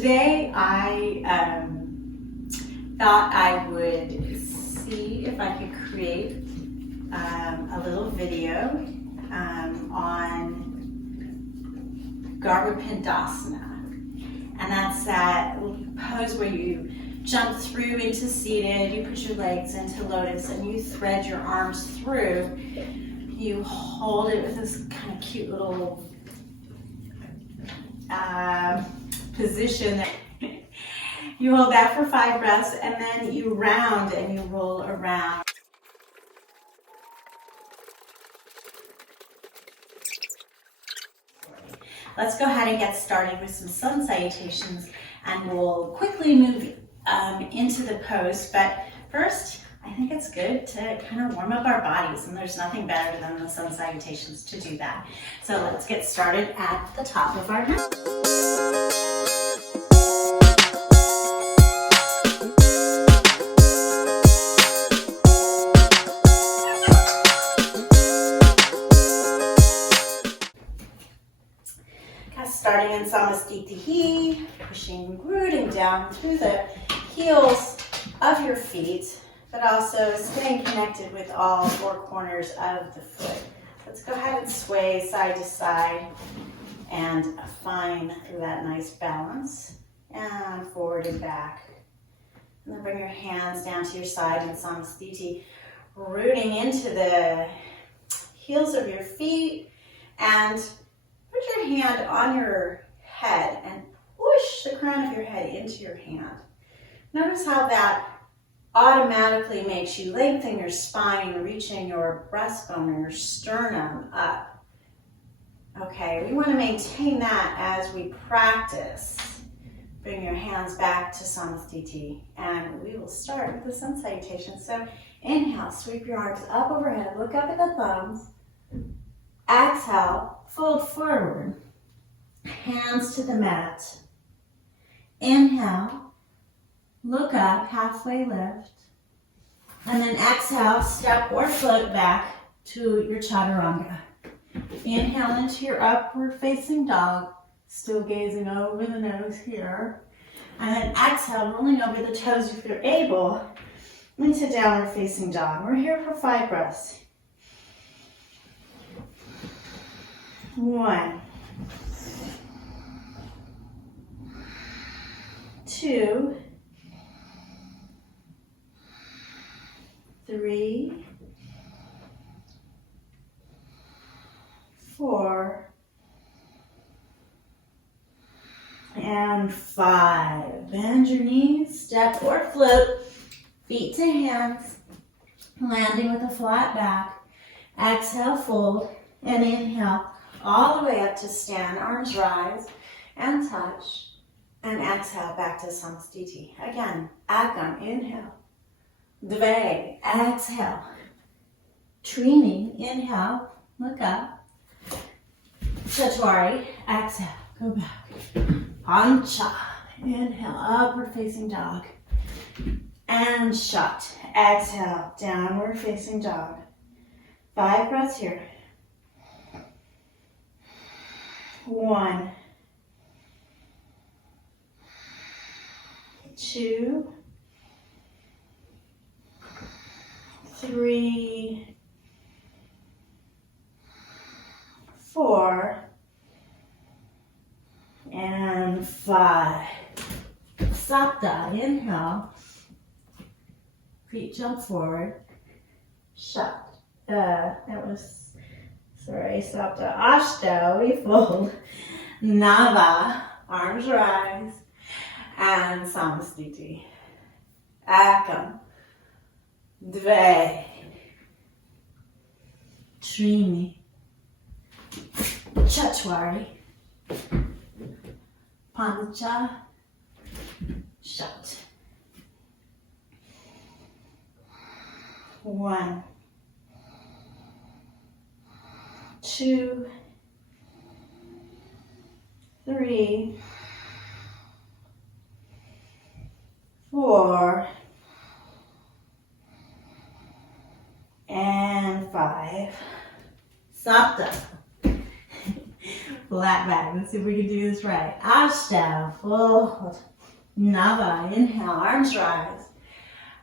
Today I thought I would see if I could create a little video on Garbha Pindasana, and that's that pose where you jump through into seated, you put your legs into lotus, and you thread your arms through. You hold it with this kind of cute little position. You hold that for 5 breaths, and then you round and you roll around. Let's go ahead and get started with some sun salutations, and we'll quickly move into the pose. But first, I think it's good to kind of warm up our bodies, and there's nothing better than the sun salutations to do that. So let's get started at the top of our mat. Starting in Samastitihi, rooting down through the heels of your feet, but also staying connected with all 4 corners of the foot. Let's go ahead and sway side to side and find that nice balance. And forward and back. And then bring your hands down to your side in Samastiti, rooting into the heels of your feet, and put your hand on your head and push the crown of your head into your hand. Notice how that automatically makes you lengthen your spine, reaching your breastbone or your sternum up. Okay, we want to maintain that as we practice. Bring your hands back to Samastiti, and we will start with the sun salutation. So inhale, sweep your arms up overhead, look up at the thumbs. Exhale, fold forward, hands to the mat. Inhale, look up, halfway lift. And then exhale, step or float back to your chaturanga. Inhale into your upward facing dog, still gazing over the nose here. And then exhale, rolling over the toes if you're able, into downward facing dog. We're here for 5 breaths. 1, 2, 3, 4, and 5. Bend your knees, step or float, feet to hands, landing with a flat back. Exhale, fold, and inhale all the way up to stand, arms rise and touch, and exhale back to Samastiti. Again, Agam, inhale, Dve, exhale, Trini, inhale, look up, Chatwari, exhale, go back, Pancha, inhale, upward facing dog, and shut, exhale, downward facing dog. 5 breaths here. 1, 2, 3, 4, and 5. Sapta, inhale, feet jump forward, shut. Sapta. Ashta, we fold. Nava, arms rise, and Samastiti. Akam, Dve, Trini, Chatwari, Pancha, shut. 1, 2, 3, 4, and 5. Sapta. flat back. Let's see if we can do this right. Ashta, fold. Nava, inhale, arms rise.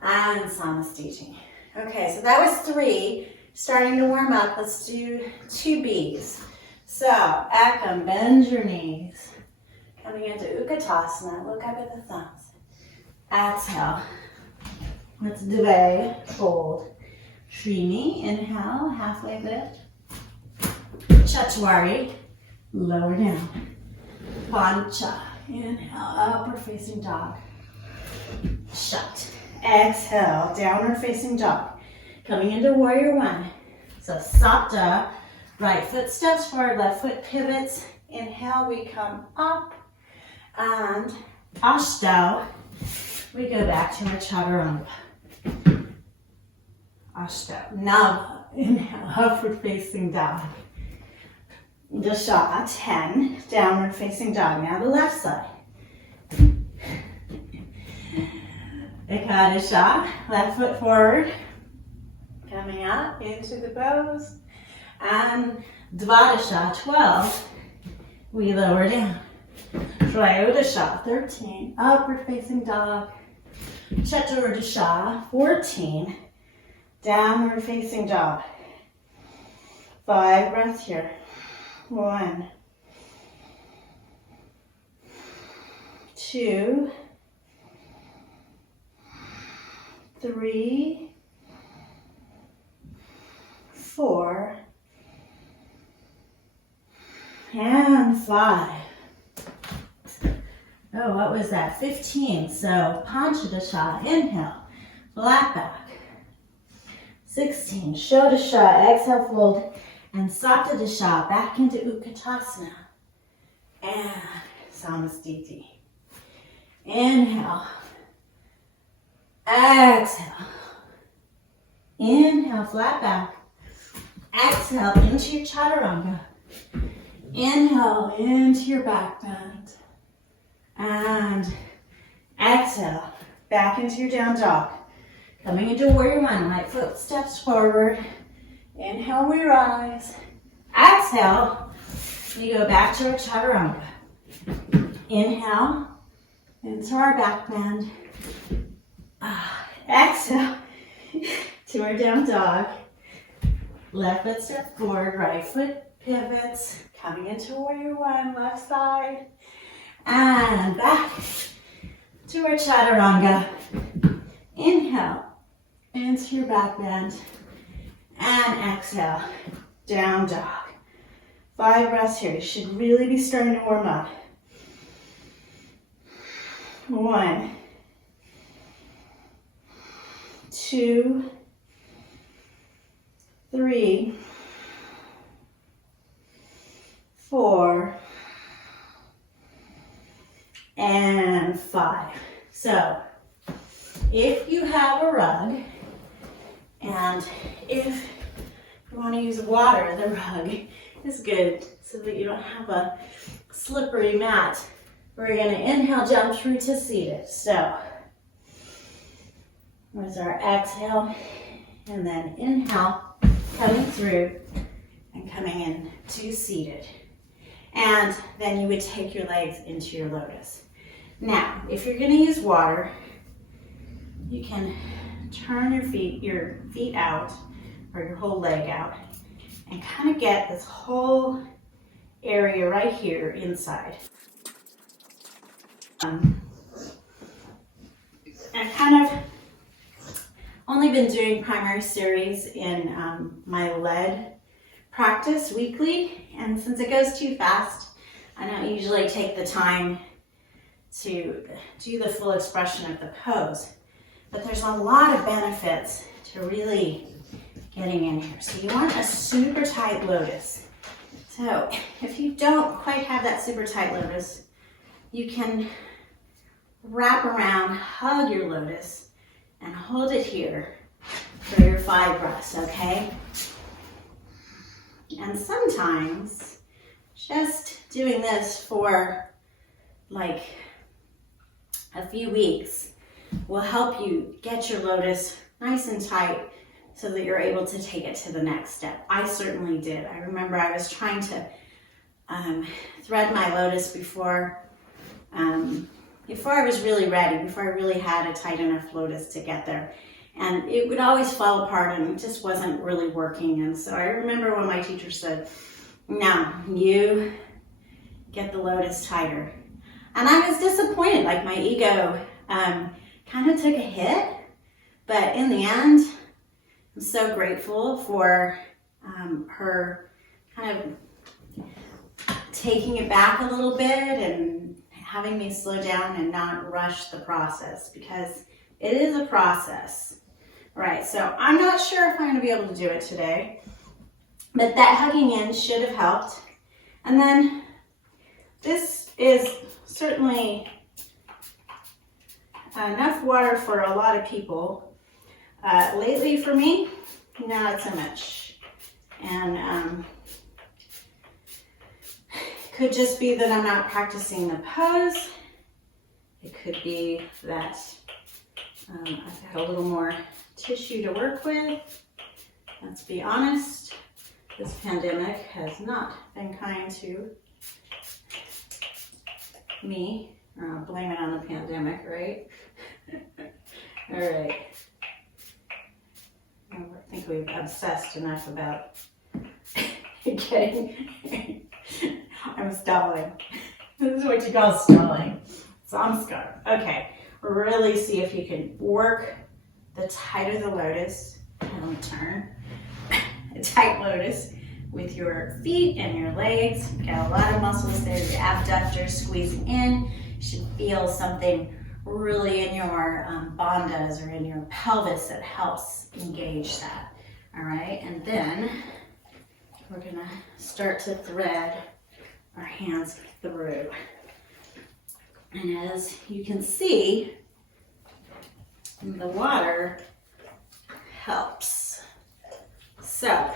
And Samastiti. Okay, so that was 3. Starting to warm up, let's do 2 Bs. So, Ekam, bend your knees. Coming into Kukkutasana, look up at the thumbs. Exhale. Let's Dve, fold. Shrimi, inhale, halfway lift. Chatwari, lower down. Pancha, inhale, upward facing dog. Shut. Exhale, downward facing dog. Coming into warrior 1. So Sapta, right foot steps forward, left foot pivots. Inhale, we come up. And Ashtau, we go back to our Chaturanga. Ashtau, Nava, inhale, upward facing dog. Dasha, 10, downward facing dog. Now the left side. Ekadasha, left foot forward. Coming up into the pose. And Dvadasha, 12. We lower down. Trayodasha, 13. Upward facing dog. Chaturdasha, 14. Downward facing dog. 5 breaths here. 1, 2, 3, 4, and 5. Oh, what was that? 15. So, Panchadasha, inhale, flat back. 16, Shodasha, exhale, fold. And Saptadasha, back into Kukkutasana. And Samastiti. Inhale. Exhale. Inhale, flat back. Exhale, into your Chaturanga. Inhale, into your back bend. And exhale, back into your down dog. Coming into warrior 1, right foot steps forward. Inhale, we rise. Exhale, we go back to our Chaturanga. Inhale, into our back bend. Exhale, to our down dog. Left foot step forward, right foot pivots. Coming into warrior 1, left side. And back to our Chaturanga. Inhale, into your back bend. And exhale, down dog. 5 breaths here. You should really be starting to warm up. 1, 2, 3, 4, and 5. So, if you have a rug, and if you want to use water, the rug is good so that you don't have a slippery mat. We're going to inhale, jump through to seated. So, with our exhale, and then inhale, coming through and coming in to seated. And then you would take your legs into your lotus. Now, if you're going to use water, you can turn your feet out, or your whole leg out, and kind of get this whole area right here inside. I've kind of only been doing primary series in my lead practice weekly, and since it goes too fast, I don't usually take the time to do the full expression of the pose. But there's a lot of benefits to really getting in here. So you want a super tight lotus. So if you don't quite have that super tight lotus, you can wrap around, hug your lotus, and hold it here for your 5 breaths, okay? And sometimes just doing this for like a few weeks will help you get your lotus nice and tight so that you're able to take it to the next step. I certainly did. I remember I was trying to thread my lotus before I was really ready, before I really had a tight enough lotus to get there. And it would always fall apart and it just wasn't really working. And so I remember when my teacher said, no, you get the lotus tighter. And I was disappointed, like my ego kind of took a hit. But in the end, I'm so grateful for her kind of taking it back a little bit and having me slow down and not rush the process, because it is a process. All right, so I'm not sure if I'm going to be able to do it today, but that hugging in should have helped. And then this is certainly enough water for a lot of people. Lately for me, not so much. And could just be that I'm not practicing the pose. It could be that I've got a little more tissue to work with. Let's be honest, this pandemic has not been kind to me. I'll blame it on the pandemic, right? All right. I think we've obsessed enough about getting... I'm stalling. This is what you call stalling. So I'm scarred. Okay, really see if you can work the tighter the lotus, and turn a tight lotus with your feet and your legs. You've got a lot of muscles there. Your abductors squeezing in. You should feel something really in your bandhas or in your pelvis that helps engage that. All right, and then we're gonna start to thread our hands through. And as you can see, the water helps. So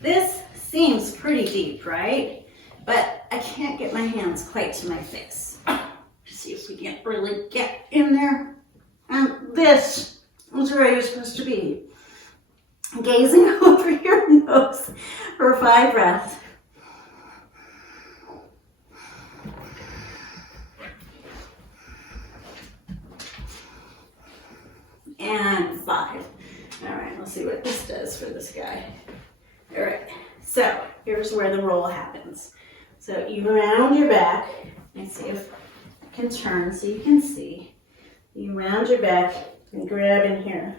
this seems pretty deep, right? But I can't get my hands quite to my face. See if we can really get in there. And this is where you're supposed to be. Gazing over your nose for 5 breaths. And 5. All right, let's see what this does for this guy. All right, so here's where the roll happens. So you round your back. Let's see if I can turn so you can see. You round your back and grab in here.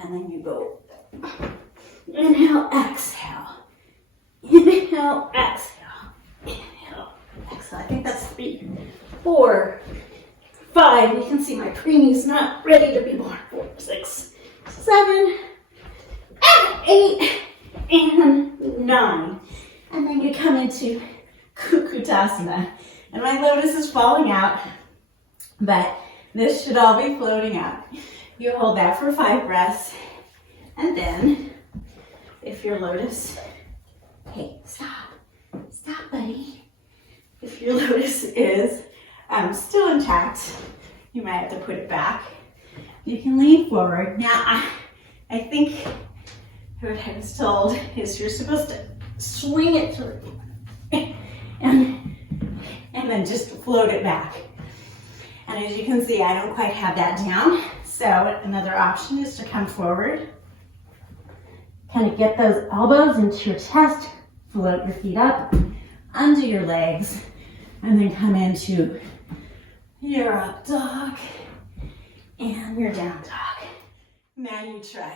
And then you go inhale, exhale. Inhale, exhale. Inhale, exhale. I think that's 3, 4, 5. You can see my preemie's not ready to be born. 4, 6, 7, 8, and 9. And then you come into Kukkutasana. And my lotus is falling out, but this should all be floating out. You hold that for 5 breaths. And then, if your lotus, hey, stop, buddy. If your lotus is still intact, you might have to put it back. You can lean forward. Now, I think what I was told is you're supposed to swing it through and then just float it back. And as you can see, I don't quite have that down. So another option is to come forward. Kind of get those elbows into your chest, float your feet up, under your legs, and then come into your up dog and your down dog. Now you try.